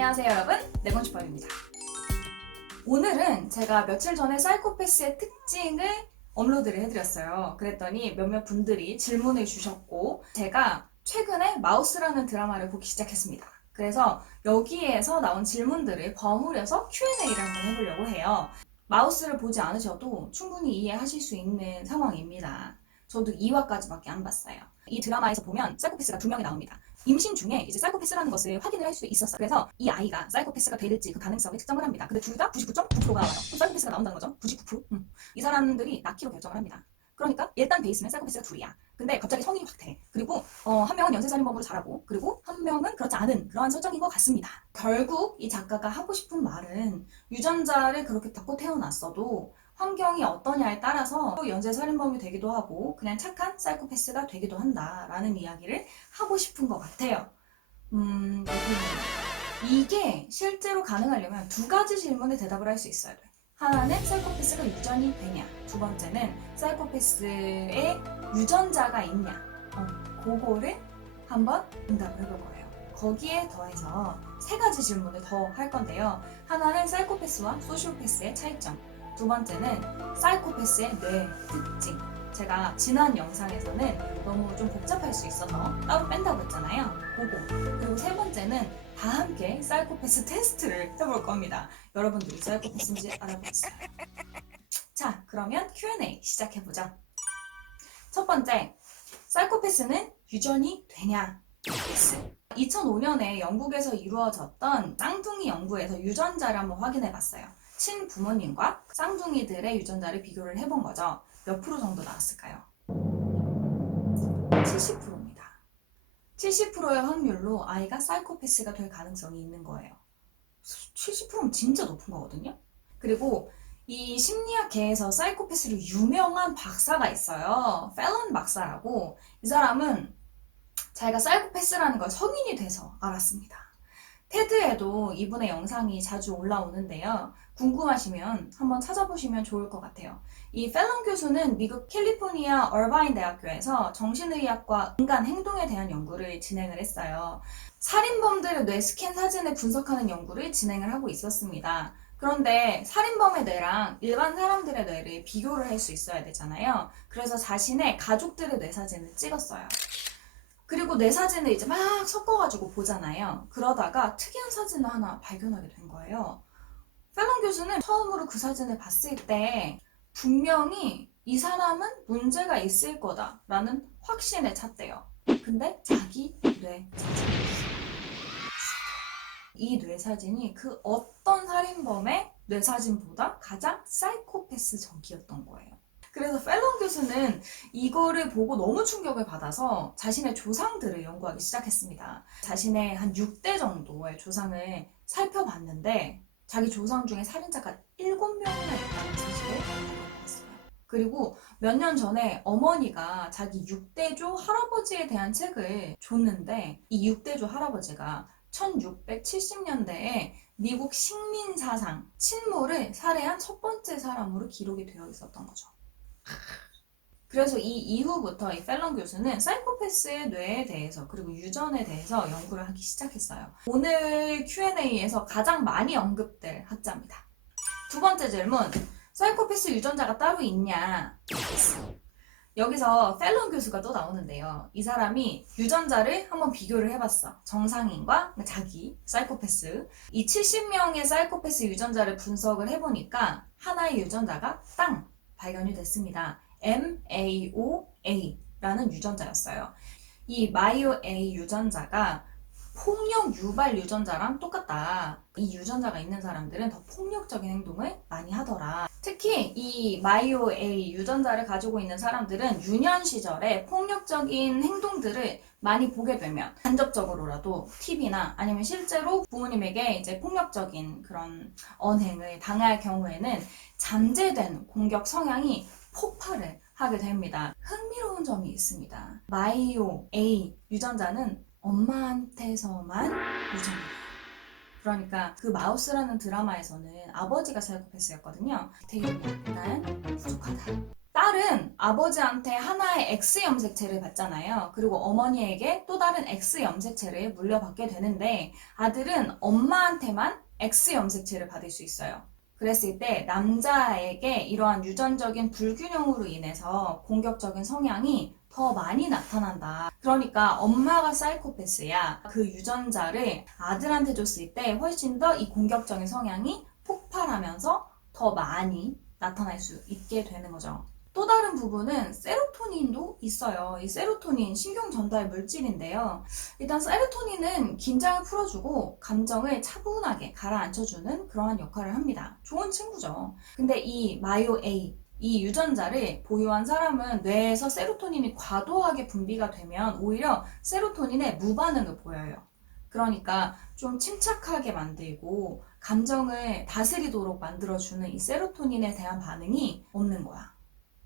안녕하세요 여러분, 네건슈퍼입니다. 오늘은 제가 며칠 전에 사이코패스의 특징을 업로드를 해드렸어요. 그랬더니 몇몇 분들이 질문을 주셨고 제가 최근에 마우스라는 드라마를 보기 시작했습니다. 그래서 여기에서 나온 질문들을 버무려서 Q&A를 한번 해보려고 해요. 마우스를 보지 않으셔도 충분히 이해하실 수 있는 상황입니다. 저도 2화까지밖에 안 봤어요. 이 드라마에서 보면 사이코패스가 2명이 나옵니다. 임신 중에 이제 사이코패스라는 것을 확인을 할 수 있었어요. 그래서 이 아이가 사이코패스가 될지 그 가능성을 측정을 합니다. 근데 둘 다 99.9%가 나와요. 그럼 사이코패스가 나온다는 거죠. 99%. 이 사람들이 낳기로 결정을 합니다. 그러니까 일단 베이스는 사이코패스가 둘이야. 근데 갑자기 성인이 확 돼. 그리고 한 명은 연쇄살인범으로 자라고, 그리고 한 명은 그렇지 않은 그러한 설정인 것 같습니다. 결국 이 작가가 하고 싶은 말은 유전자를 그렇게 갖고 태어났어도 환경이 어떠냐에 따라서 연쇄살인범이 되기도 하고 그냥 착한 사이코패스가 되기도 한다라는 이야기를 하고 싶은 것 같아요. 이게 실제로 가능하려면 두 가지 질문에 대답을 할 수 있어야 돼. 하나는 사이코패스가 유전이 되냐, 두 번째는 사이코패스의 유전자가 있냐. 그거를 한번 응답을 해볼 거예요. 거기에 더해서 세 가지 질문을 더 할 건데요. 하나는 사이코패스와 소시오패스의 차이점, 두 번째는 사이코패스의 뇌 특징. 제가 지난 영상에서는 너무 좀 복잡할 수 있어서 따로 뺀다고 했잖아요. 그거. 그리고 세 번째는 다 함께 사이코패스 테스트를 해볼 겁니다. 여러분들이 사이코패스인지 알아보겠어요. 자, 그러면 Q&A 시작해보자. 첫 번째, 사이코패스는 유전이 되냐? 2005년에 영국에서 이루어졌던 쌍둥이 연구에서 유전자를 한번 확인해봤어요. 친부모님과 쌍둥이들의 유전자를 비교를 해본 거죠. 몇 프로 정도 나왔을까요? 70%입니다. 70%의 확률로 아이가 사이코패스가 될 가능성이 있는 거예요. 70%면 진짜 높은 거거든요. 그리고 이 심리학계에서 사이코패스로 유명한 박사가 있어요. 펠런 박사라고. 이 사람은 자기가 사이코패스라는 걸 성인이 돼서 알았습니다. 테드에도 이분의 영상이 자주 올라오는데요. 궁금하시면 한번 찾아보시면 좋을 것 같아요. 이 펠런 교수는 미국 캘리포니아 얼바인 대학교에서 정신의학과 인간 행동에 대한 연구를 진행을 했어요. 살인범들의 뇌 스캔 사진을 분석하는 연구를 진행을 하고 있었습니다. 그런데 살인범의 뇌랑 일반 사람들의 뇌를 비교를 할 수 있어야 되잖아요. 그래서 자신의 가족들의 뇌 사진을 찍었어요. 그리고 내 사진을 이제 막 섞어가지고 보잖아요. 그러다가 특이한 사진을 하나 발견하게 된 거예요. 펠런 교수는 처음으로 그 사진을 봤을 때 분명히 이 사람은 문제가 있을 거다라는 확신에 찼대요. 근데 자기 뇌 사진이었어요. 이 뇌 사진이 그 어떤 살인범의 뇌 사진보다 가장 사이코패스적이었던 거예요. 그래서 펠런 교수는 이거를 보고 너무 충격을 받아서 자신의 조상들을 연구하기 시작했습니다. 자신의 한 6대 정도의 조상을 살펴봤는데 자기 조상 중에 살인자가 7명이나 있다는 사실을 발견했어요. 그리고 몇 년 전에 어머니가 자기 6대조 할아버지에 대한 책을 줬는데 이 6대조 할아버지가 1670년대에 미국 식민사상 친모를 살해한 첫 번째 사람으로 기록이 되어 있었던 거죠. 그래서 이 이후부터 이 펠런 교수는 사이코패스의 뇌에 대해서 그리고 유전에 대해서 연구를 하기 시작했어요. 오늘 Q&A에서 가장 많이 언급될 학자입니다. 두 번째 질문, 사이코패스 유전자가 따로 있냐? 여기서 펠런 교수가 또 나오는데요. 이 사람이 유전자를 한번 비교를 해봤어. 정상인과 자기, 사이코패스. 이 70명의 사이코패스 유전자를 분석을 해보니까 하나의 유전자가 땅 발견이 됐습니다. MAOA라는 유전자였어요. 이 MAOA 유전자가 폭력 유발 유전자랑 똑같다. 이 유전자가 있는 사람들은 더 폭력적인 행동을 많이 하더라. 특히 이 MAOA 유전자를 가지고 있는 사람들은 유년 시절에 폭력적인 행동들을 많이 보게 되면 간접적으로라도 TV나 아니면 실제로 부모님에게 이제 폭력적인 그런 언행을 당할 경우에는 잠재된 공격 성향이 폭발을 하게 됩니다. 흥미로운 점이 있습니다. MAOA 유전자는 엄마한테서만 유전입니다. 그러니까 그 마우스라는 드라마에서는 아버지가 사이코패스였거든요. 되게 약간 부족하다. 딸은 아버지한테 하나의 X 염색체를 받잖아요. 그리고 어머니에게 또 다른 X 염색체를 물려받게 되는데 아들은 엄마한테만 X 염색체를 받을 수 있어요. 그랬을 때 남자에게 이러한 유전적인 불균형으로 인해서 공격적인 성향이 더 많이 나타난다. 그러니까 엄마가 사이코패스야. 그 유전자를 아들한테 줬을 때 훨씬 더 이 공격적인 성향이 폭발하면서 더 많이 나타날 수 있게 되는 거죠. 또 다른 부분은 세로토닌도 있어요. 이 세로토닌 신경 전달 물질인데요. 일단 세로토닌은 긴장을 풀어주고 감정을 차분하게 가라앉혀주는 그러한 역할을 합니다. 좋은 친구죠. 근데 이 마요 A, 이 유전자를 보유한 사람은 뇌에서 세로토닌이 과도하게 분비가 되면 오히려 세로토닌에 무반응을 보여요. 그러니까 좀 침착하게 만들고 감정을 다스리도록 만들어주는 이 세로토닌에 대한 반응이 없는 거야.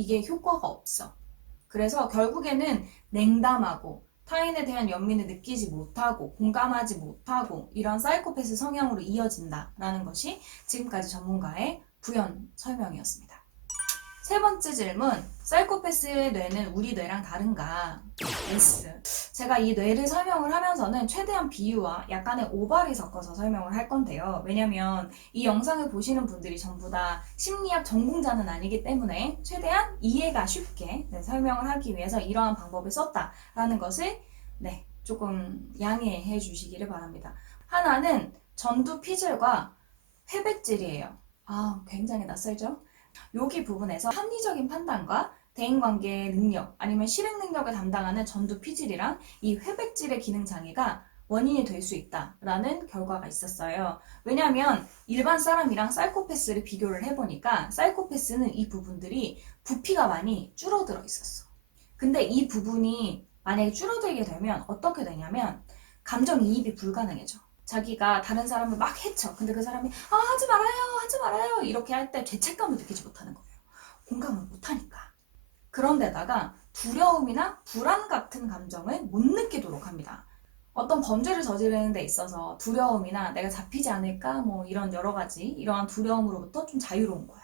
이게 효과가 없어. 그래서 결국에는 냉담하고 타인에 대한 연민을 느끼지 못하고 공감하지 못하고 이런 사이코패스 성향으로 이어진다라는 것이 지금까지 전문가의 부연 설명이었습니다. 세 번째 질문, 사이코패스의 뇌는 우리 뇌랑 다른가? yes. 제가 이 뇌를 설명을 하면서는 최대한 비유와 약간의 오바를 섞어서 설명을 할 건데요. 왜냐면 이 영상을 보시는 분들이 전부 다 심리학 전공자는 아니기 때문에 최대한 이해가 쉽게 설명을 하기 위해서 이러한 방법을 썼다라는 것을 조금 양해해 주시기를 바랍니다. 하나는 전두 피질과 회백질이에요. 굉장히 낯설죠? 여기 부분에서 합리적인 판단과 대인관계 능력 아니면 실행 능력을 담당하는 전두 피질이랑 이 회백질의 기능 장애가 원인이 될 수 있다라는 결과가 있었어요. 왜냐하면 일반 사람이랑 사이코패스를 비교를 해보니까 사이코패스는 이 부분들이 부피가 많이 줄어들어 있었어. 근데 이 부분이 만약에 줄어들게 되면 어떻게 되냐면 감정이입이 불가능해져. 자기가 다른 사람을 막 해쳐. 근데 그 사람이 하지 말아요, 하지 말아요 이렇게 할 때 죄책감을 느끼지 못하는 거예요. 공감을 못하니까. 그런데다가 두려움이나 불안 같은 감정을 못 느끼도록 합니다. 어떤 범죄를 저지르는 데 있어서 두려움이나 내가 잡히지 않을까 뭐 이런 여러 가지 이러한 두려움으로부터 좀 자유로운 거야.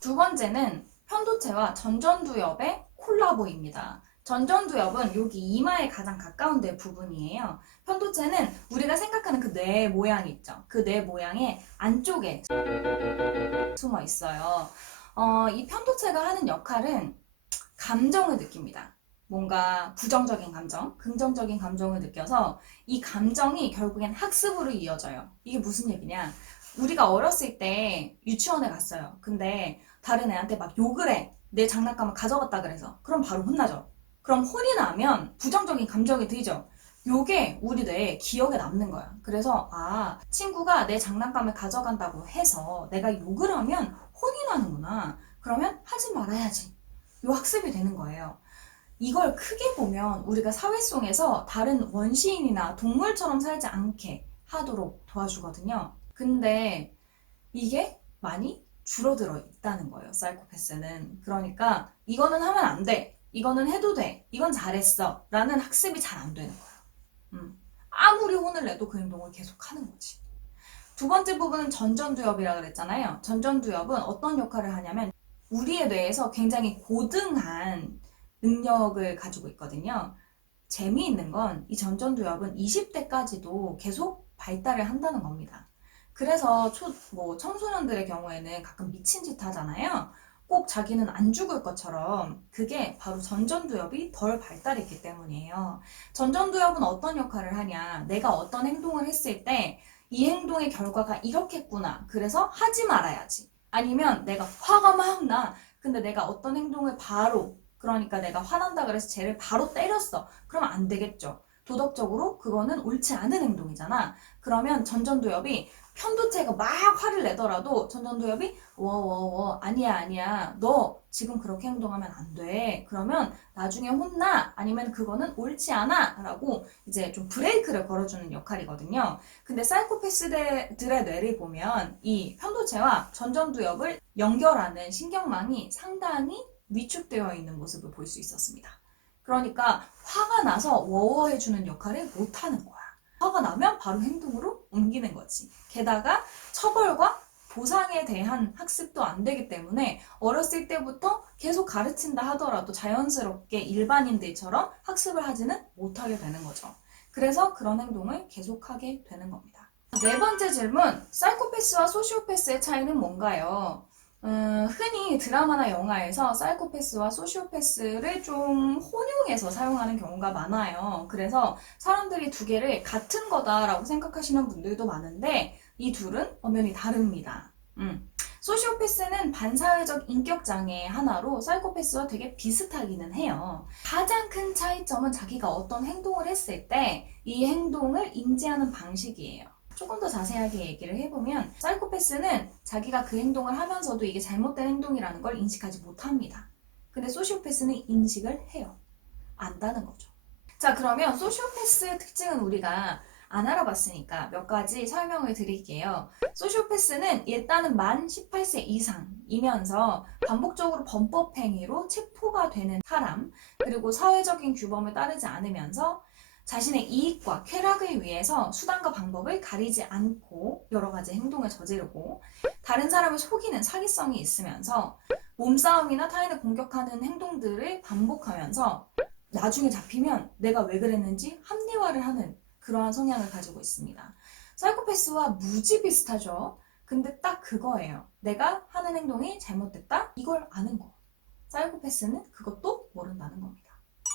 두 번째는 편도체와 전전두엽의 콜라보입니다. 전전두엽은 여기 이마에 가장 가까운 뇌 부분이에요. 편도체는 우리가 생각하는 그 뇌 모양 있죠. 그 뇌 모양의 안쪽에 숨어 있어요. 이 편도체가 하는 역할은 감정을 느낍니다. 뭔가 부정적인 감정, 긍정적인 감정을 느껴서 이 감정이 결국엔 학습으로 이어져요. 이게 무슨 얘기냐? 우리가 어렸을 때 유치원에 갔어요. 근데 다른 애한테 막 욕을 해. 내 장난감을 가져갔다 그래서. 그럼 바로 혼나죠. 그럼 혼이 나면 부정적인 감정이 들죠. 요게 우리 뇌에 기억에 남는 거야. 그래서 친구가 내 장난감을 가져간다고 해서 내가 욕을 하면 혼이 나는구나. 그러면 하지 말아야지. 요 학습이 되는 거예요. 이걸 크게 보면 우리가 사회 속에서 다른 원시인이나 동물처럼 살지 않게 하도록 도와주거든요. 근데 이게 많이 줄어들어 있다는 거예요, 사이코패스는. 그러니까 이거는 하면 안 돼. 이거는 해도 돼. 이건 잘했어. 라는 학습이 잘 안 되는 거예요. 아무리 혼을 내도 그 행동을 계속 하는 거지. 두 번째 부분은 전전두엽이라고 그랬잖아요. 전전두엽은 어떤 역할을 하냐면 우리의 뇌에서 굉장히 고등한 능력을 가지고 있거든요. 재미있는 건 이 전전두엽은 20대까지도 계속 발달을 한다는 겁니다. 그래서 청소년들의 경우에는 가끔 미친 짓 하잖아요. 꼭 자기는 안 죽을 것처럼 그게 바로 전전두엽이 덜 발달했기 때문이에요. 전전두엽은 어떤 역할을 하냐? 내가 어떤 행동을 했을 때 이 행동의 결과가 이렇겠구나. 그래서 하지 말아야지. 아니면 내가 화가 막 나. 근데 내가 어떤 행동을 그러니까 내가 화난다 그래서 쟤를 바로 때렸어. 그러면 안 되겠죠. 도덕적으로 그거는 옳지 않은 행동이잖아. 그러면 전전두엽이 편도체가 막 화를 내더라도 전전두엽이 워워워 아니야 너 지금 그렇게 행동하면 안 돼. 그러면 나중에 혼나. 아니면 그거는 옳지 않아 라고 이제 좀 브레이크를 걸어주는 역할이거든요. 근데 사이코패스들의 뇌를 보면 이 편도체와 전전두엽을 연결하는 신경망이 상당히 위축되어 있는 모습을 볼 수 있었습니다. 그러니까 화가 나서 워워해주는 역할을 못하는 거야. 화가 나면 바로 행동으로 옮기는 거지. 게다가 처벌과 보상에 대한 학습도 안 되기 때문에 어렸을 때부터 계속 가르친다 하더라도 자연스럽게 일반인들처럼 학습을 하지는 못하게 되는 거죠. 그래서 그런 행동을 계속하게 되는 겁니다. 네 번째 질문, 사이코패스와 소시오패스의 차이는 뭔가요? 흔히 드라마나 영화에서 사이코패스와 소시오패스를 좀 혼용해서 사용하는 경우가 많아요. 그래서 사람들이 두 개를 같은 거다라고 생각하시는 분들도 많은데 이 둘은 엄연히 다릅니다. 소시오패스는 반사회적 인격장애의 하나로 사이코패스와 되게 비슷하기는 해요. 가장 큰 차이점은 자기가 어떤 행동을 했을 때 이 행동을 인지하는 방식이에요. 조금 더 자세하게 얘기를 해보면 사이코패스는 자기가 그 행동을 하면서도 이게 잘못된 행동이라는 걸 인식하지 못합니다. 근데 소시오패스는 인식을 해요. 안다는 거죠. 자, 그러면 소시오패스의 특징은 우리가 안 알아봤으니까 몇 가지 설명을 드릴게요. 소시오패스는 일단은 만 18세 이상이면서 반복적으로 범법행위로 체포가 되는 사람, 그리고 사회적인 규범을 따르지 않으면서 자신의 이익과 쾌락을 위해서 수단과 방법을 가리지 않고 여러 가지 행동을 저지르고 다른 사람을 속이는 사기성이 있으면서 몸싸움이나 타인을 공격하는 행동들을 반복하면서 나중에 잡히면 내가 왜 그랬는지 합리화를 하는 그러한 성향을 가지고 있습니다. 사이코패스와 무지 비슷하죠? 근데 딱 그거예요. 내가 하는 행동이 잘못됐다? 이걸 아는 거. 사이코패스는 그것도 모른다는 겁니다.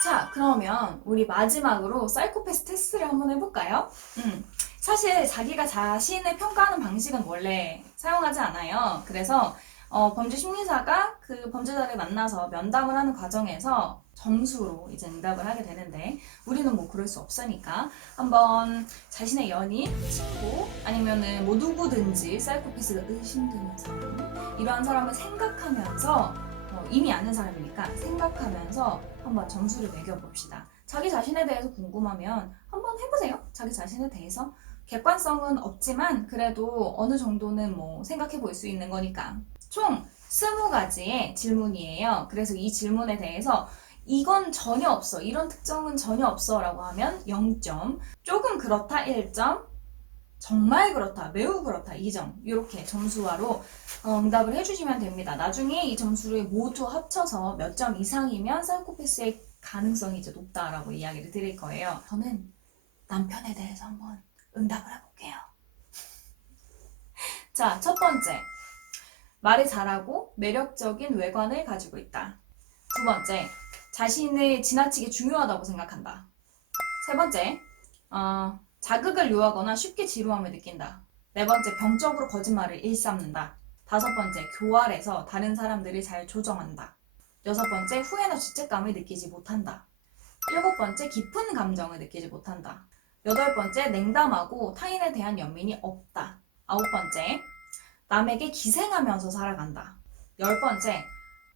자, 그러면 우리 마지막으로 사이코패스 테스트를 한번 해볼까요? 사실 자기가 자신을 평가하는 방식은 원래 사용하지 않아요. 그래서 범죄 심리사가 그 범죄자를 만나서 면담을 하는 과정에서 점수로 이제 응답을 하게 되는데 우리는 뭐 그럴 수 없으니까 한번 자신의 연인, 친구 아니면은 뭐 누구든지 사이코패스가 의심되는 사람 이러한 사람을 생각하면서 이미 아는 사람이니까 생각하면서 한번 점수를 매겨봅시다. 자기 자신에 대해서 궁금하면 한번 해보세요. 자기 자신에 대해서. 객관성은 없지만 그래도 어느 정도는 뭐 생각해 볼 수 있는 거니까. 총 20가지의 질문이에요. 그래서 이 질문에 대해서 이건 전혀 없어, 이런 특정은 전혀 없어 라고 하면 0점, 조금 그렇다 1점, 정말 그렇다, 매우 그렇다 2점 이렇게 점수화로 응답을 해주시면 됩니다. 나중에 이 점수를 모두 합쳐서 몇 점 이상이면 사이코패스의 가능성이 이제 높다라고 이야기를 드릴 거예요. 저는 남편에 대해서 한번 응답을 해볼게요. 자, 첫 번째, 말을 잘하고 매력적인 외관을 가지고 있다. 두 번째, 자신을 지나치게 중요하다고 생각한다. 세 번째, 자극을 요하거나 쉽게 지루함을 느낀다. 네 번째, 병적으로 거짓말을 일삼는다. 다섯 번째, 교활해서 다른 사람들을 잘 조정한다. 여섯 번째, 후회나 죄책감을 느끼지 못한다. 일곱 번째, 깊은 감정을 느끼지 못한다. 여덟 번째, 냉담하고 타인에 대한 연민이 없다. 아홉 번째, 남에게 기생하면서 살아간다. 열 번째,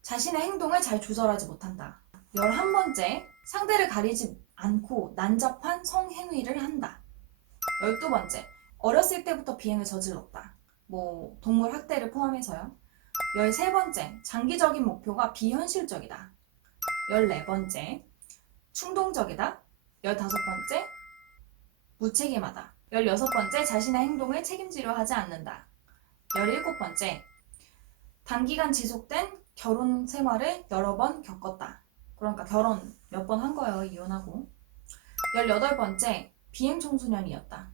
자신의 행동을 잘 조절하지 못한다. 11번째, 상대를 가리지 않고 난잡한 성행위를 한다. 12번째, 어렸을 때부터 비행을 저질렀다. 뭐 동물 학대를 포함해서요. 13번째, 장기적인 목표가 비현실적이다. 14번째, 충동적이다. 15번째, 무책임하다. 16번째, 자신의 행동을 책임지려 하지 않는다. 17번째, 단기간 지속된 결혼 생활을 여러 번 겪었다. 그러니까 결혼 몇 번 한 거예요, 이혼하고. 18번째, 비행 청소년이었다.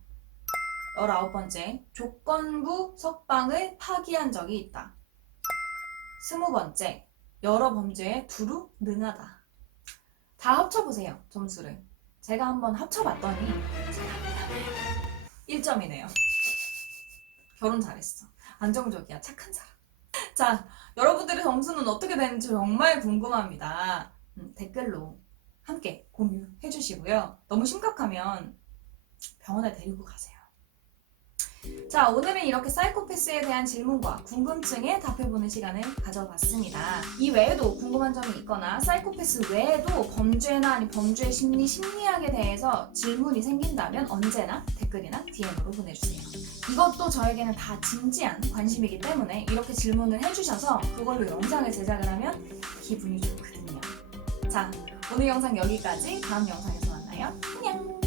19번째, 조건부 석방을 파기한 적이 있다. 20번째, 여러 범죄에 두루 능하다. 다 합쳐보세요, 점수를. 제가 한번 합쳐봤더니 1점이네요. 결혼 잘했어. 안정적이야, 착한 사람. 자, 여러분들의 점수는 어떻게 되는지 정말 궁금합니다. 댓글로 함께 공유해 주시고요. 너무 심각하면 병원에 데리고 가세요. 자, 오늘은 이렇게 사이코패스에 대한 질문과 궁금증에 답해보는 시간을 가져봤습니다. 이 외에도 궁금한 점이 있거나 사이코패스 외에도 범죄나 아니 범죄 심리, 심리학에 대해서 질문이 생긴다면 언제나 댓글이나 DM으로 보내주세요. 이것도 저에게는 다 진지한 관심이기 때문에 이렇게 질문을 해주셔서 그걸로 영상을 제작을 하면 기분이 좋거든요. 자, 오늘 영상 여기까지. 다음 영상에서 만나요. 안녕!